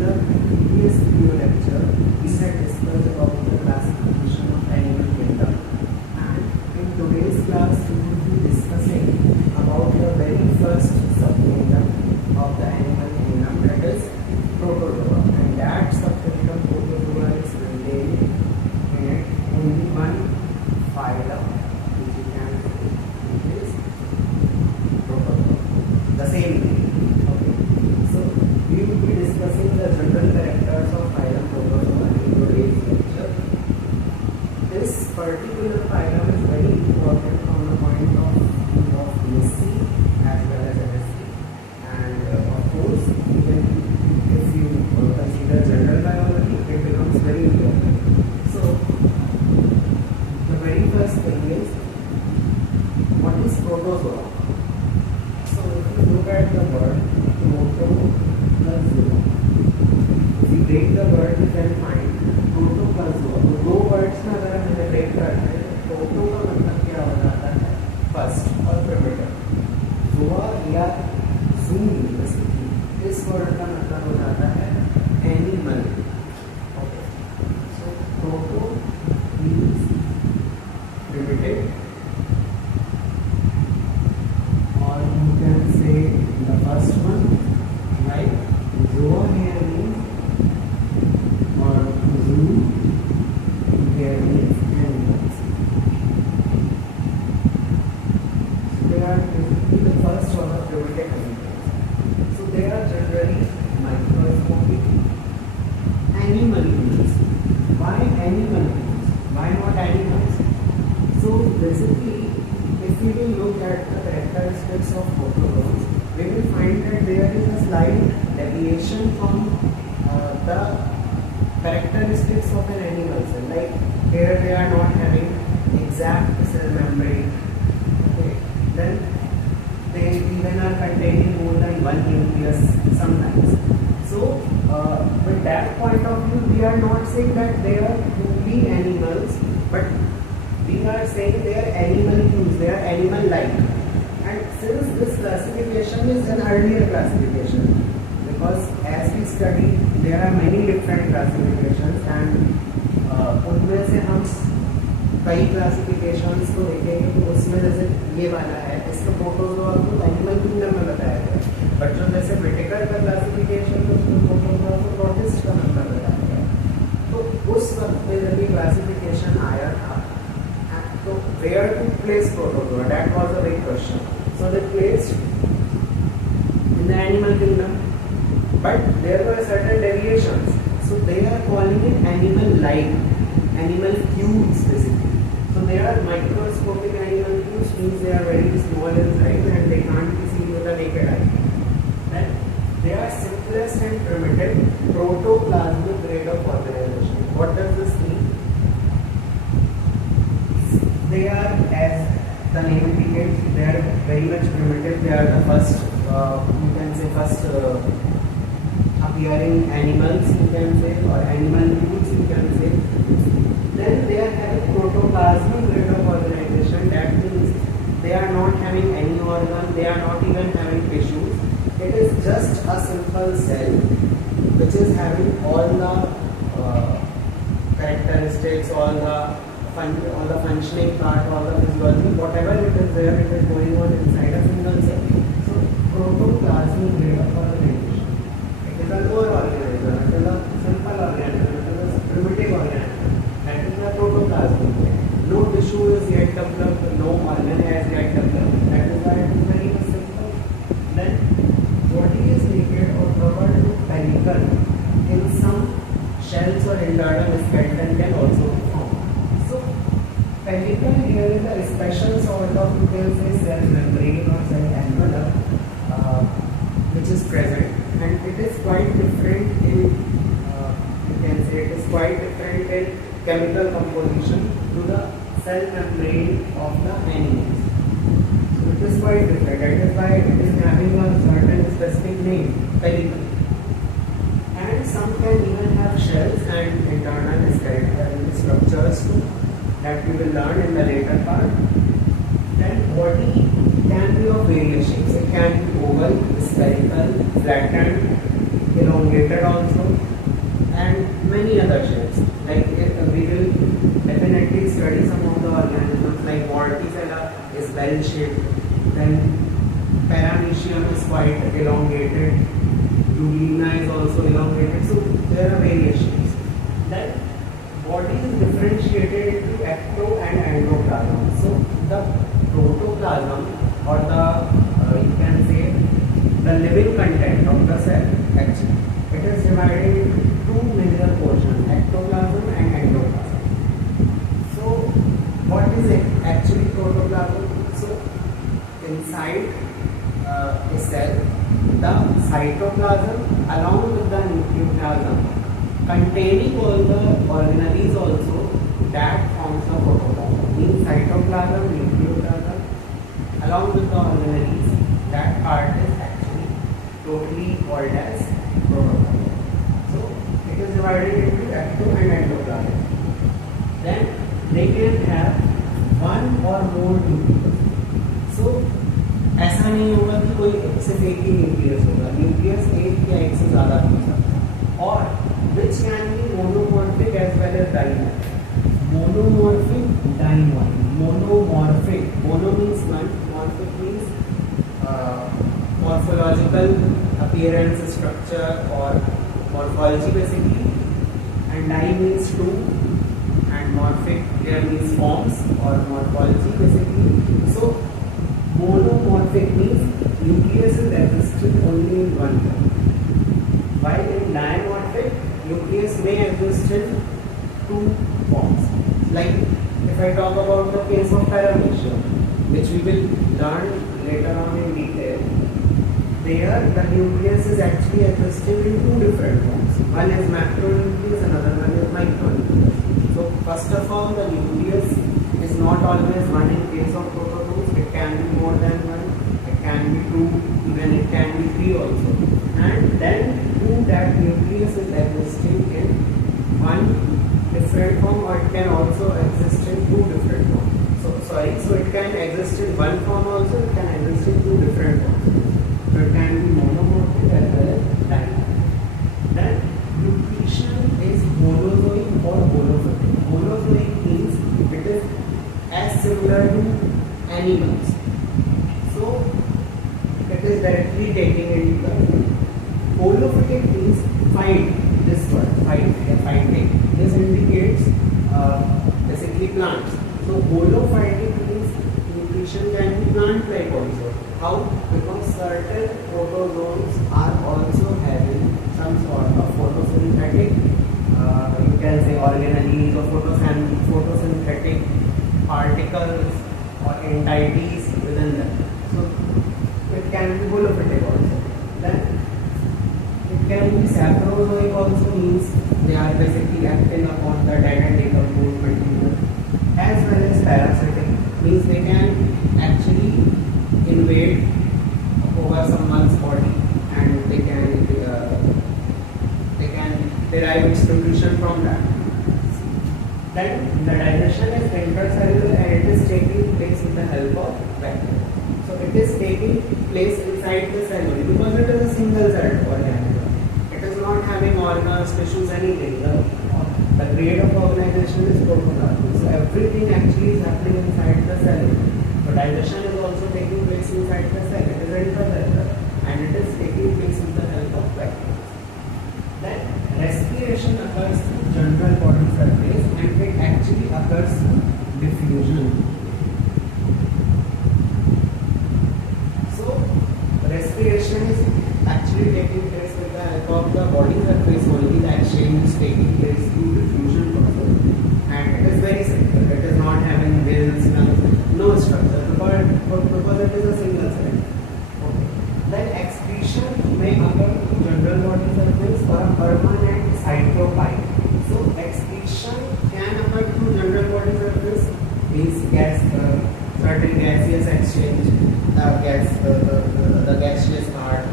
the previous video lecture, we had discussed about the classification of animal kingdom, and in today's class we will be discussing about the very first subkingdom of the animal kingdom, that is Protozoa, and that subkingdom Protozoa is contained in only one phylum, which you can see, which is Protozoa, the same name. We will be discussing the general characters of phylum Protozoa in today's lecture. This particular phylum is very important from the point of view of B.Sc as well as M.Sc, and of course, even if you consider general biology, it becomes very important. So, the very first thing is, what is Protozoa? So, if you look at the word Proto, if you break the word, you can find proto plus zoa. तो दो words में अगर हम इन्हें break करते हैं, proto का मतलब क्या हो जाता है? फर्स्ट और प्रिमिटिव. जोआ या जू इस वर्ड का मतलब हो जाता है एनिमल. ओके, सो प्रोटो मीन्स प्रिमिटिव, और you can say the first one, right? Zoa here means, or zoo here means animals. So they are basically the first or the primitive animals. So they are generally microscopic. Animal means, why animal means? Why not animals? So basically, if we will look at the characteristics of protozoa, we will find that there is a slight deviation from the characteristics of an animal cell. Like here they are not having exact cell membrane. Okay. Then they even are containing more than one nucleus sometimes. So with that point of view, we are not saying that they are truly animals, but we are saying they are animal use, they are animal-like. And since this classification is an earlier classification, because as we study there are many different classifications, and उनमें से हम कई classifications को देखेंगे, तो उसमें जैसे ये वाला है, इसका प्रोटोजोआ को एनिमल किंगडम में बताया गया, बट जो जैसे व्हिटेकर का क्लासिफिकेशन तो उसमें प्रोटोजोआ को प्रोटिस्ट का नंबर बताया गया. तो उस वक्त पे जब ये क्लासिफिकेशन आया था, तो where to place protozoa, that was a big question. So they placed in the animal kingdom, but there were certain deviations. So they are calling it animal-like, animal cubes basically. So they are microscopic animal cubes, means they are very small in size and they can't be seen with the naked eye. Then they are simplest and primitive protoplasmic grade of organization. What does this mean? They are, as the name indicates, they are very much primitive. They are the first, you can say, first appearing animals, you can say, or animal foods, you can say. Then they are having protoplasmic grade of organization. That means they are not having any organ, they are not even having tissues. It is just a simple cell which is having all the characteristics, all the functioning part, all the physiology, whatever it is there, it is going on inside a single cell. So protoplasmic grade of organization. It is a lower organism, it is a simple organism, it is a primitive organism. That is the protoplasmic grade. No tissue is yet developed, no organ has yet developed. That is why it is very much simple. Then body is naked or covered with pellicle. In some shells or internal skeleton can also be found. So pellicle here is a special sort of, you can say, cell membrane or cell envelope which is present, and it is quite different in, you can say, it is quite different in chemical composition to the cell membrane of the animals. So it is quite different. That is why it is having a certain specific name, pellicle. And some can even have shells and internal skeletal structures too, that we will learn in the later part. Then body can be of various shapes. It can be oval, spherical, flattened, elongated. elongated also, and many other shapes. Like we will definitely study some of the organisms, like Vorticella is bell shaped, then Paramecium is quite elongated, Eulina is also elongated, so there are various shapes. Then body is differentiated into ecto and endoplasm. So the protoplasm, or the you can say the living content of the cell, actually it is divided into two major portions, ectoplasm and endoplasm. So what is it actually protoplasm? So inside a cell, the cytoplasm along with the nucleoplasm containing all the organelles also, that forms the protoplasm. Means cytoplasm, nucleoplasm along with the organelles, that part is actually totally called as protoplasm. So it is divided into ecto and endoplasm. Then they can have one or more nucleus. So ऐसा नहीं होगा कि कोई सिर्फ एक ही nucleus होगा, nucleus एक या एक से ज़्यादा हो सकता है, और which can be monomorphic as well as dimorphic. Monomorphic, dimorphic. Monomorphic, mono means one, morphic means morphological appearance, structure or morphology basically, and di means two, and morphic here means forms or morphology basically. So monomorphic means nucleus is existed only in one form, while in dimorphic nucleus may exist in two forms. Like if I talk about the case of Paramecium, which we will learn later on in detail, there the nucleus is actually existing in two different forms. One is macronucleus, another one is micronucleus. So first of all, the nucleus is not always one in case of protozoa. It can be more than one, it can be two, even it can be three also. And then that nucleus is existing in one different form, or it can also exist in two different forms. So it can exist in one form also, it can exist in two different forms. So it can be monomorphic as well as dimorphic. Then nutrition is holozoic or holophytic. Holozoic means it is as similar to animals. So it is directly taking into the holophytic means fight. This word fighting. This indicates basically plants. So holophytic means nutrition can be plant-like also. How? Because certain protozoans are also having some sort of photosynthetic, you can say organelles or photosynthetic particles or entities within them. So it can be holophytic also. Then it can be saprozoic also, means they are basically acting upon the dead and decomposed material, as well as parasitic, means they can actually invade over someone's body and they can derive its nutrition from that. Then the digestion is intercellular and it is taking place with the help of bacteria. So it is taking place inside the cell only because it is a single celled organism. It is not having organs, tissues, anything. The grade of organization is protoplasm. So everything actually is happening inside the cell. So digestion is also taking place inside the cell. It is intracellular and it is taking place with the help of bacteria. Then respiration occurs through general body surface and it actually occurs through diffusion. So respiration is actually taking place with the help of the body surface only. The exchange is taking place through diffusion process, and it is very simple. It is not having gills, no structure because it is a single cell. Okay. Then excretion may occur through general body surface or a permanent cytopile. So excretion can occur through general body surface, means certain gaseous exchange, the gaseous part